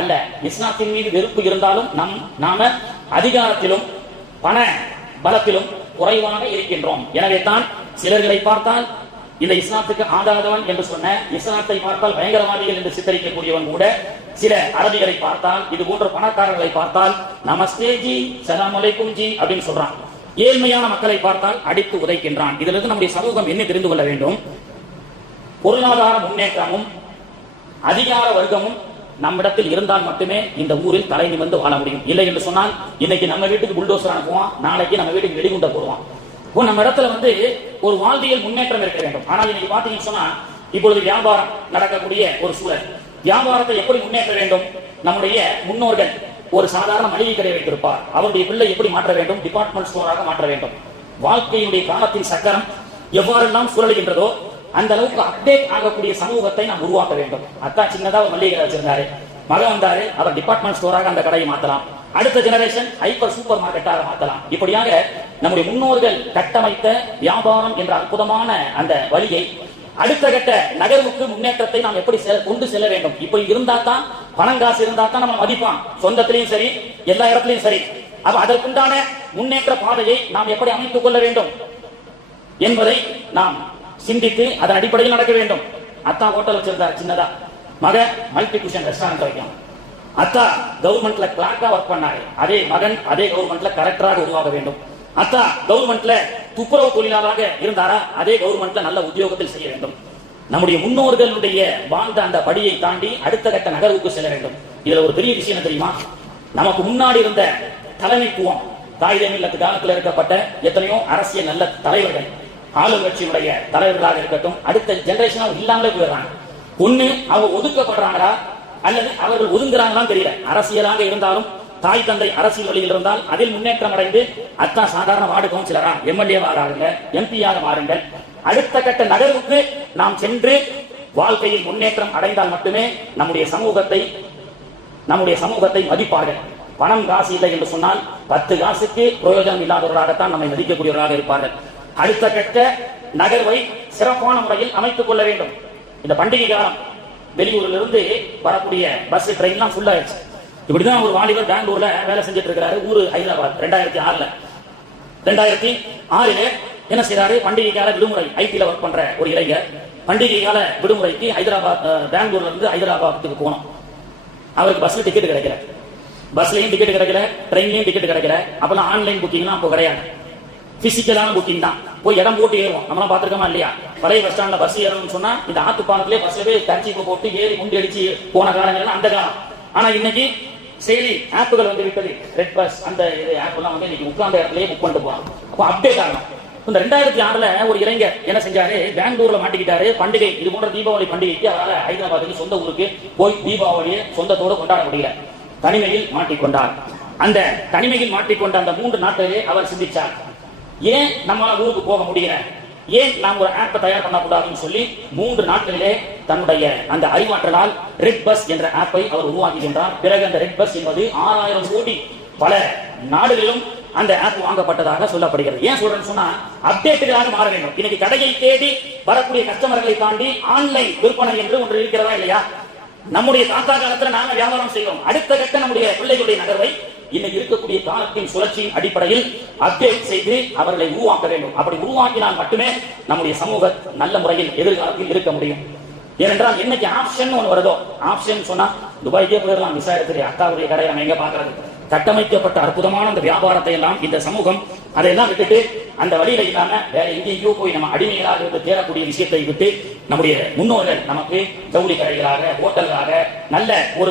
அல்ல. இஸ்லாத்தின் மீது வெறுப்பு இருந்தாலும் நாம அதிகாரத்திலும் பண பலத்திலும் குறைவாக இருக்கின்றோம். எனவே தான் சிலர்களை பார்த்தால் இந்த இஸ்லாத்துக்கு ஆதாதவன் என்று சொன்ன, இஸ்லாத்தை பார்த்தால் பயங்கரவாதிகள் என்று சித்தரிக்கக்கூடியவன் கூட சில அரபிகளை பார்த்தால், இது போன்ற பணக்காரர்களை பார்த்தால் நமஸ்தே ஜி, சலாம் அலைக்கும் ஜி அப்படின்னு சொல்றான். ஏழ்மையான மக்களை பார்த்தால் அடித்து உதைக்கின்றான். இதிலிருந்து நம்முடைய சமூகம் என்ன தெரிந்து கொள்ள வேண்டும்? பொருளாதார முன்னேற்றமும் அதிகார வர்க்கமும் நம்மிடத்தில் இருந்தால் மட்டுமே இந்த ஊரில் தலை நிமிர்ந்து வாழ முடியும். இல்லை என்று சொன்னால் இன்னைக்கு நம்ம வீட்டுக்கு புல்டோசர் அனுப்புவான், நாளைக்கு நம்ம வீட்டுக்கு வெடிகுண்ட போடுவான். நம்ம இடத்துல ஒரு வாழ்வியல் முன்னேற்றம் இருக்க வேண்டும். ஆனால் இன்னைக்கு பாத்தீங்கன்னு சொன்னா இப்பொழுது வியாபாரம் நடக்கக்கூடிய ஒரு சூழல். வியாபாரத்தை எப்படி முன்னேற்ற வேண்டும்? நம்முடைய முன்னோர்கள் ஒரு சாதாரண மளிகை கடை வைத்திருப்பார். அவருடைய பிள்ளை எப்படி மாற்ற வேண்டும்? டிபார்ட்மெண்ட் ஸ்டோராக மாற்ற வேண்டும். வாழ்க்கையுடைய காலத்தின் சக்கரம் எவ்வாறெல்லாம் சுழலுகின்றதோ அந்த அளவுக்கு அப்டேட் ஆகக்கூடிய சமூகத்தை நாம் உருவாக்க வேண்டும். அத்தா சின்னதா ஒரு மளிகை கடை வச்சிருந்தாரு, மகன் வந்தாரு, அவர் டிபார்ட்மெண்ட் ஸ்டோராக அந்த கடையை மாத்தலாம். அடுத்த ஜெனரேஷன் ஹைப்பர் சூப்பர் மார்க்கெட்டாக மாத்தலாம். இப்படியாக நம்முடைய முன்னோர்கள் கட்டமைத்த வியாபாரம் என்ற அற்புதமான அந்த வழியை அடுத்த கட்ட நகர்வுக்கு முன்னேற்றத்தை நாம் எப்படி கொண்டு செல்ல வேண்டும்? இப்படி இருந்தா தான், பணம் காசு இருந்தா தான் நம்ம மதிப்பான், சொந்தத்திலையும் சரி எல்லா இடத்திலையும் சரி. அப்ப அதற்குண்டான முன்னேற்ற பாதையை நாம் எப்படி அமைத்துக் கொள்ள வேண்டும் என்பதை நாம் சிந்தித்து அதன் அடிப்படையில் நடக்க வேண்டும். அத்தா ஹோட்டல் வச்சிருந்தார் சின்னதா, மக மல்டி குஷன் ரெஸ்டாரண்ட் வைக்கும். அத்தா கவர்மெண்ட்ல கிளாக்கா ஒர்க் பண்ணாரு, அதே மகன் அதே கவர்மெண்ட்ல கலெக்டராக உருவாக வேண்டும். அத்தா கவர்மெண்ட்ல துப்புரவு தொழிலாளராக இருந்தாரா, அதே கவர்மெண்ட்ல நல்ல உத்தியோகத்தில் செய்ய வேண்டும். நம்முடைய முன்னோர்களுடைய வாழ்ந்த அந்த படியை தாண்டி அடுத்த கட்ட நகர்வுக்கு செல்ல வேண்டும். இதுல ஒரு பெரிய விஷயம் தெரியுமா? நமக்கு முன்னாடி இருந்த தலைமைத்துவம், தாய் இல்லத்து காலத்தில் இருக்கப்பட்ட எத்தனையோ அரசியல் நல்ல தலைவர்கள், ஆளுங்கட்சியுடைய தலைவர்களாக இருக்கட்டும், அடுத்த ஜெனரேஷன் இல்லாமலே போயிடுறாங்க. ஒண்ணு அவங்க ஒதுக்கப்படுறாங்களா அல்லது அவர்கள் ஒதுங்குறாங்களான்னு தெரியல. அரசியலாக இருந்தாலும் தாய் தந்தை அரசியல் வழியில் இருந்தால் அதில் முன்னேற்றம் அடைந்து அத்தா சாதாரண வார்டு கவுன்சிலரா, எம்எல்ஏ ஆகுங்க, எம்பியாக மாறுங்கள். அடுத்த கட்ட நகர்வுக்கு நாம் சென்று வாழ்க்கையில் முன்னேற்றம் அடைந்தால் மட்டுமே நம்முடைய சமூகத்தை மதிப்பார்கள். பணம் காசு இல்லை என்று சொன்னால் 10 காசுக்கு பிரயோஜனம் இல்லாதவர்களாகத்தான் நம்மை மதிக்கக்கூடியவர்களாக இருப்பார்கள். அடுத்த கட்ட நகர்வை சிறப்பான முறையில் அமைத்துக் கொள்ள வேண்டும். இந்த பண்டிகை காலம் வெளியூரில் இருந்து வரக்கூடிய பஸ் ட்ரெயின்லாம் ஃபுல் ஆயிடுச்சு. இப்படிதான் ஒரு வாலிபர் பெங்களூர்ல வேலை செஞ்சுட்டு இருக்கிறாரு, ஊரு ஹைதராபாத். 2006 என்ன செய்யறாரு? பண்டிகை கால விடுமுறை, ஐடில ஒர்க் பண்ற ஒரு இளைஞர் பண்டிகை கால விடுமுறைக்கு பெங்களூர்ல இருந்து ஹைதராபாத்துக்கு போனோம். அவருக்கு பஸ்ல டிக்கெட் கிடைக்கல, பஸ்லயும் டிக்கெட் கிடைக்கல, ட்ரெயின்லயும் டிக்கெட் கிடைக்கல. அப்பெல்லாம் ஆன்லைன் புக்கிங்லாம் அப்போ கிடையாது, பிசிக்கலான புக்கிங் தான். போய் இடம் போட்டு ஏறுவோம். நம்மளாம் பாத்துருக்கோமா இல்லையா? பழைய பஸ் ஸ்டாண்ட்ல பஸ் ஏறணும்னு சொன்னா இந்த ஆத்துப்பாலத்திலே பஸ்ல போய் கர்ச்சிப்பு போட்டு ஏறி முண்டி அடிச்சு போன காலங்கள் அந்த காலம். ஆனா இன்னைக்கு செயலி ஆப்புகள் வந்து விட்டது. ரெட் பஸ் அந்த ஆப் எல்லாம் வந்து இன்னைக்கு உட்கார்ந்த இடத்துலயே புக் பண்ணிட்டு போறோம். அப்போ அப்டேட் ஆகணும். இந்த 2006 ஒரு இளைஞர் என்ன செஞ்சாரு? பெங்களூர்ல மாட்டிக்கிட்டாரு. பண்டிகை இது போன்ற தீபாவளி பண்டிகைக்கு அவரால் ஹைதராபாத்துக்கு சொந்த ஊருக்கு போய் தீபாவளியை சொந்தத்தோடு கொண்டாட முடியல. தனிமையில் மாட்டிக்கொண்டார். அந்த தனிமையில் மாட்டிக்கொண்ட அந்த 3 நாட்களிலே அவர் சிந்திச்சார், ஏன் நம்மளால ஊருக்கு போக முடியல, ஏன் நாம் ஒரு ஆப்பை தயார் பண்ணக்கூடாதுன்னு சொல்லி 3 நாட்களிலே தன்னுடைய அந்த அறிவாற்றலால் ரெட் பஸ் என்ற ஆப்பை அவர் உருவாக்குகின்றார். பிறகு அந்த ரெட் பஸ் என்பது 6000 கோடி பல நாடுகளிலும் அந்த ஆப் வாங்கப்பட்டதாக சொல்லப்படுகிறது. ஏன் சொல்றேன்னு சொன்னா அப்டேட்டுகளாக மாற வேண்டும். இன்னைக்கு கடையை தேடி வரக்கூடிய கஸ்டமர்களை தாண்டி ஆன்லைன் விற்பனை என்று ஒன்று இருக்கிறதா இல்லையா? நம்முடைய தாத்தா காலத்துல நாங்க வியாபாரம் செய்வோம். அடுத்த கட்ட நம்முடைய பிள்ளைகளுடைய நகர்வை இன்னைக்கு இருக்கக்கூடிய காலத்தின் சுழற்சியின் அடிப்படையில் அப்டேட் செய்து அவர்களை உருவாக்க வேண்டும். அப்படி உருவாக்கினால் மட்டுமே நம்முடைய சமூகம் நல்ல முறையில் எதிர்காலத்தில் இருக்க முடியும். ஏனென்றால் என்னைக்கு ஆப்ஷன் ஒன்று வருதோ, ஆப்ஷன் சொன்னா துபாய்க்கே போயிடலாம், விசா எடுத்துட்டு அக்காவுடைய கடையை நம்ம எங்க பாக்குறது? கட்டமைக்கப்பட்ட அற்புதமான அந்த வியாபாரத்தை எல்லாம் இந்த சமூகம் அதையெல்லாம் விட்டுட்டு அந்த வழியில இல்லாம வேற எங்கேயோ போய் நம்ம அடிமைகளாக இருந்து தேடக்கூடிய விஷயத்தை விட்டு நம்முடைய முன்னோர்கள் நமக்கு ஜவுளி கடைகளாக, ஹோட்டல்களாக, நல்ல ஒரு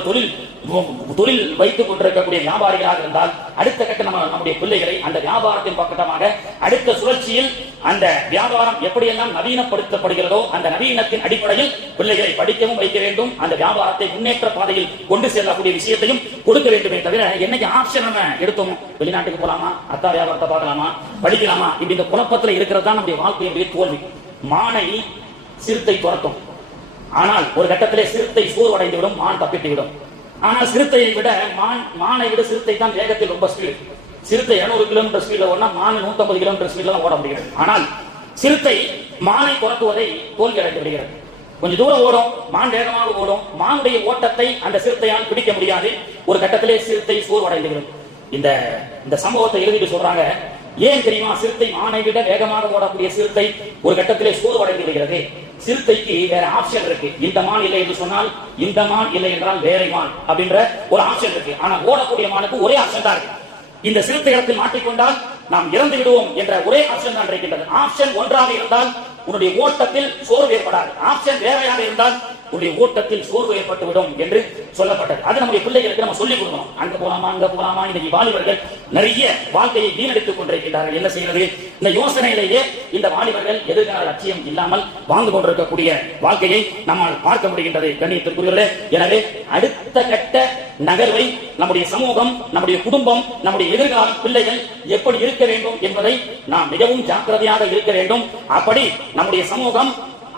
தொழில் வைத்துக் கொண்டிருக்கக்கூடிய வியாபாரிகளாக இருந்தால் அடுத்த கட்ட நம்முடைய பிள்ளைகளை அந்த வியாபாரத்தின் பக்கமாக அடுத்த சுழற்சியில் அந்த வியாபாரம் எப்படியெல்லாம் நவீனப்படுத்தப்படுகிறதோ அந்த நவீனத்தின் அடிப்படையில் பிள்ளைகளை படிக்கவும் வைக்க வேண்டும். அந்த வியாபாரத்தை முன்னேற்ற பாதையில் கொண்டு செல்லக்கூடிய விஷயத்தையும் கொடுக்க வேண்டுமே தவிர என்னைக்கு ஆப்ஷன் நம்ம எடுத்தோம், வெளிநாட்டுக்கு போலாமா, அத்தா வியாபாரத்தை பார்க்கலாமா, படிக்கலாமா, இப்படி இந்த குழப்பத்தில் இருக்கிறது தான் நம்முடைய வாழ்க்கையுடைய தோல்வி. மானை சிறுத்தை துரத்தும், ஆனால் ஒரு கட்டத்திலே சிறுத்தை சோர்வடைந்து விடும், மான் தப்பித்து விடும். ஆனால் சிறுத்தையை விட மானை விட சிறுத்தை தான் வேகத்தில் ரொம்ப ஸ்பீடு. சிறுத்தை 200 கிலோமீட்டர் ஸ்பீட்ல ஓடனா மான் 150 கிலோமீட்டர் ஸ்பீட்ல ஓட முடிகிறது. ஆனால் சிறுத்தை மானை துரத்துவதை தோல்வி அடைந்து விடுகிறது. கொஞ்சம் தூரம் ஓடும், மான் வேகமாக ஓடும். மானுடைய ஓட்டத்தை அந்த சிறுத்தையால் பிடிக்க முடியாது. ஒரு கட்டத்திலே சிறுத்தை சோர்வடைந்துவிடும். இந்த சம்பவத்தை எழுதிட்டு சொல்றாங்க, ஏன் தெரியுமா சிறுத்தை மானை விட வேகமாக ஓடக்கூடிய சிறுத்தை ஒரு கட்டத்திலே சோர்வடைந்து விடுகிறது? சிறுத்தைக்கு வேற ஆப்ஷன் இருக்கு. இந்த மான் இல்லை என்று சொன்னால் இந்த மான் இல்லை என்றால் வேற மான் அப்படின்ற ஒரு ஆப்ஷன் இருக்கு. ஆனா ஓடக்கூடிய மானுக்கு ஒரே ஆப்ஷன் தான் இருக்கு. இந்த சிறுத்தை இடத்தில் மாட்டிக்கொண்டால் நாம் இறந்து விடுவோம் என்ற ஒரே ஆப்ஷன் தான் இருக்கின்றது. ஆப்ஷன் ஒன்றாக இருந்தால் உன்னுடைய ஓட்டத்தில் சோர்வு ஏற்படாது. ஆப்ஷன் வேறையாக இருந்தால் உன்னுடைய ஓட்டத்தில் சோர்வு ஏற்பட்டுவிடும் என்று சொல்லப்பட்டது. அது நம்முடைய பிள்ளைகளுக்கு நம்ம சொல்லிக் கொடுக்கணும். அங்க போலாமா அங்க போலாமா. இன்னைக்கு வாலிபர்கள் நிறைய வாழ்க்கையை வீணடித்துக் கொண்டிருக்கிறார்கள். என்ன செய்வது? இந்த யோசனையிலேயே இந்த வாலிபர்கள் எதிர்கால லட்சியம் இல்லாமல் வாழ்ந்து கொண்டிருக்கக்கூடிய வாழ்க்கையை நம்மால் பார்க்க முடிகின்றது. கண்ணியத்திற்குரியவர்களே, எனவே அடுத்த கட்ட நகர்வை நம்முடைய சமூகம், நம்முடைய குடும்பம், நம்முடைய எதிர்கால பிள்ளைகள் எப்படி இருக்க வேண்டும் என்பதை நாம் மிகவும் ஜாக்கிரதையாக இருக்க வேண்டும். அப்படி நம்முடைய சமூகம்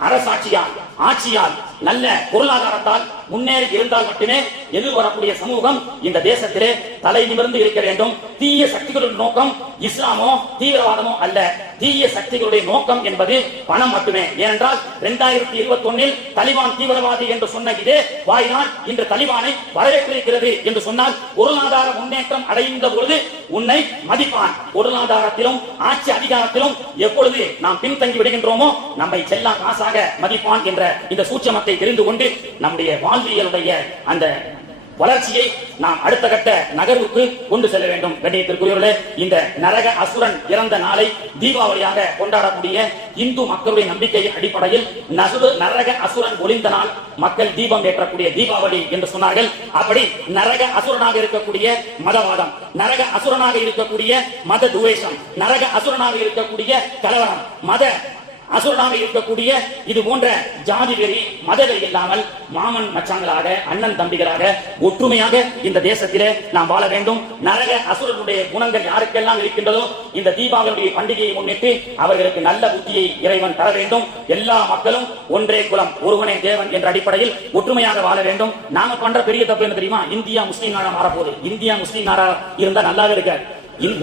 அரசாட்சியால், ஆட்சியால், நல்ல பொருளாதாரத்தால் முன்னேறி இருந்தால் மட்டுமே எதிர்வரக்கூடிய சமூகம் இந்த தேசத்திலே தலை நிமிர்ந்து இருக்க வேண்டும். தீய சக்திகளுடைய நோக்கம் இஸ்லாமோ தீவிரவாதமோ அல்ல. தீய சக்திகளுடைய நோக்கம் என்பது பணம் மட்டுமே. ஏனென்றால் 2021 தலிபான் தீவிரவாதி என்று சொன்ன இதே வாய்தான் இன்று தலிபானை வரவேற்றிருக்கிறது என்று சொன்னால், பொருளாதார முன்னேற்றம் அடைந்த பொழுது உன்னை மதிப்பான். பொருளாதாரத்திலும் ஆட்சி அதிகாரத்திலும் எப்பொழுது நாம் பின்தங்கி விடுகின்றோமோ நம்மை செல்லா காசாக மதிப்பான் என்ற இந்த சூட்சமத்தை தெரிந்து கொண்டு நம்முடைய வாழ்வியலுடைய அந்த வளர்ச்சியை நாம் அடுத்த கட்ட நகர்வுக்கு கொண்டு செல்ல வேண்டும். கண்ணியத்திற்குரியவர்களே, இந்த நரக அசுரன் இறந்த நாளை தீபாவளியாக கொண்டாடக்கூடிய இந்து மக்களுடைய நம்பிக்கையின் அடிப்படையில் நரக அசுரன் ஒளிந்த நாள் மக்கள் தீபம் ஏற்றக்கூடிய தீபாவளி என்று சொன்னார்கள். அப்படி நரக அசுரனாக இருக்கக்கூடிய மதவாதம், நரக அசுரனாக இருக்கக்கூடிய மத துவேஷம், நரக அசுரனாக இருக்கக்கூடிய கலவரம், மத அசுரனாக இருக்கக்கூடிய இது போன்ற ஜாதி வெறி, மதவெறி இல்லாமல் மாமன் மச்சாங்களாக, அண்ணன் தம்பிகளாக ஒற்றுமையாக இந்த தேசத்திலே நாம் வாழ வேண்டும். நரக அசுரனுடைய குணங்கள் யாருக்கெல்லாம் இருக்கின்றதோ இந்த தீபாவளியுடைய பண்டிகையை முன்னிட்டு அவர்களுக்கு நல்ல புத்தியை இறைவன் தர வேண்டும். எல்லா மக்களும் ஒன்றே குலம், ஒருவனே தேவன் என்ற அடிப்படையில் ஒற்றுமையாக வாழ வேண்டும். நாம பண்ற பெரிய தப்பு என்ன தெரியுமா? இந்தியா முஸ்லீம் நாடா மாறப்போகுது. இந்தியா முஸ்லீம் நாடா இருந்தா நல்லாவே இருக்காது.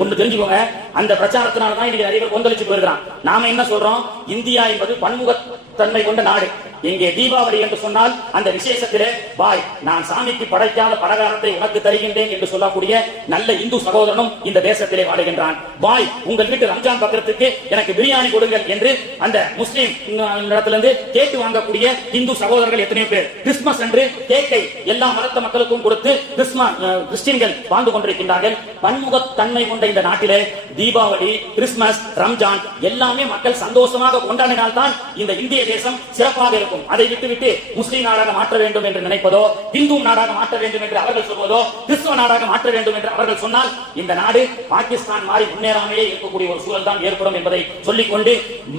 ஒன்று தெரிஞ்சுக்கோங்க, அந்த பிரச்சாரத்தினால்தான் இன்னைக்கு நிறைய பேர் கொந்தளிச்சு போயிருக்கிறான். நாம என்ன சொல்றோம்? இந்தியா என்பது பன்முகத்தன்மை கொண்ட நாடு. இங்கே தீபாவளி என்று சொன்னால் அந்த விசேஷத்திலே பாய் நான் சாமிக்கு படைக்காத பலகாரத்தை உனக்கு தருகின்றேன் என்று சொல்லக்கூடிய நல்ல இந்து சகோதரனும் இந்த தேசத்திலே வாழுகின்றான். பாய் உங்கள் வீட்டு ரம்ஜான் பக்கத்துக்கு எனக்கு பிரியாணி கொடுங்கள் என்று அந்த முஸ்லீம் இடத்திலிருந்து கேட்டு வாங்கக்கூடிய இந்து சகோதரர்கள் எத்தனையோ பேர். கிறிஸ்துமஸ் என்று கேக்கை எல்லா மதத்த மக்களுக்கும் கொடுத்து கிறிஸ்டியன்கள் வாழ்ந்து கொண்டிருக்கின்றார்கள். பன்முகத்தன்மை கொண்ட இந்த நாட்டிலே தீபாவளி, கிறிஸ்துமஸ், ரம்ஜான் எல்லாமே மக்கள் சந்தோஷமாக கொண்டாடினால்தான் இந்த இந்திய தேசம் சிறப்பாக இருக்கும். அதை விட்டுவிட்டு முஸ்லீம் நாடாக மாற்ற வேண்டும் என்று நினைப்பதோ, இந்து நாடாக மாற்ற வேண்டும் என்று அவர்கள் சொல்வதோ, கிறிஸ்துவ நாடாக மாற்ற வேண்டும் என்று அவர்கள் சொன்னால் இந்த நாடு பாகிஸ்தான் மாறி முன்னேறாமையே இருக்கக்கூடிய ஒரு சூழல் தான் ஏற்படும் என்பதை சொல்லிக்கொண்டு,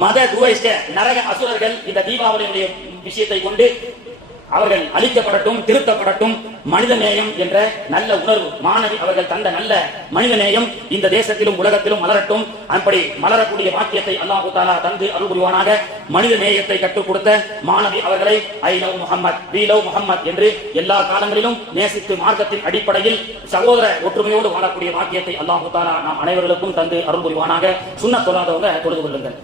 மத துவேஷ நரக அசுரர்கள் இந்த தீபாவளியுடைய விஷயத்தை கொண்டு அவர்கள் அழிக்கப்படட்டும், திருத்தப்படட்டும். மனித நேயம் என்ற நல்ல உணர்வு, மாணவி அவர்கள் தந்த நல்ல மனித நேயம் இந்த தேசத்திலும் உலகத்திலும் மலரட்டும். அப்படி மலரக்கூடிய வாக்கியத்தை அல்லாஹ் தஆலா தந்து அருள் புரிவானாக. மனித நேயத்தை கற்றுக் கொடுத்த மாணவி அவர்களை I love Muhammad, we love Muhammad என்று எல்லா காலங்களிலும் நேசித்து மார்க்கத்தின் அடிப்படையில் சகோதர ஒற்றுமையோடு வாழக்கூடிய வாக்கியத்தை அல்லாஹ் தஆலா நாம் அனைவர்களுக்கும் தந்து அருள் புரிவானாக. சுன்னத் தொழாதவங்க தொழுது கொள்ளுங்கள்.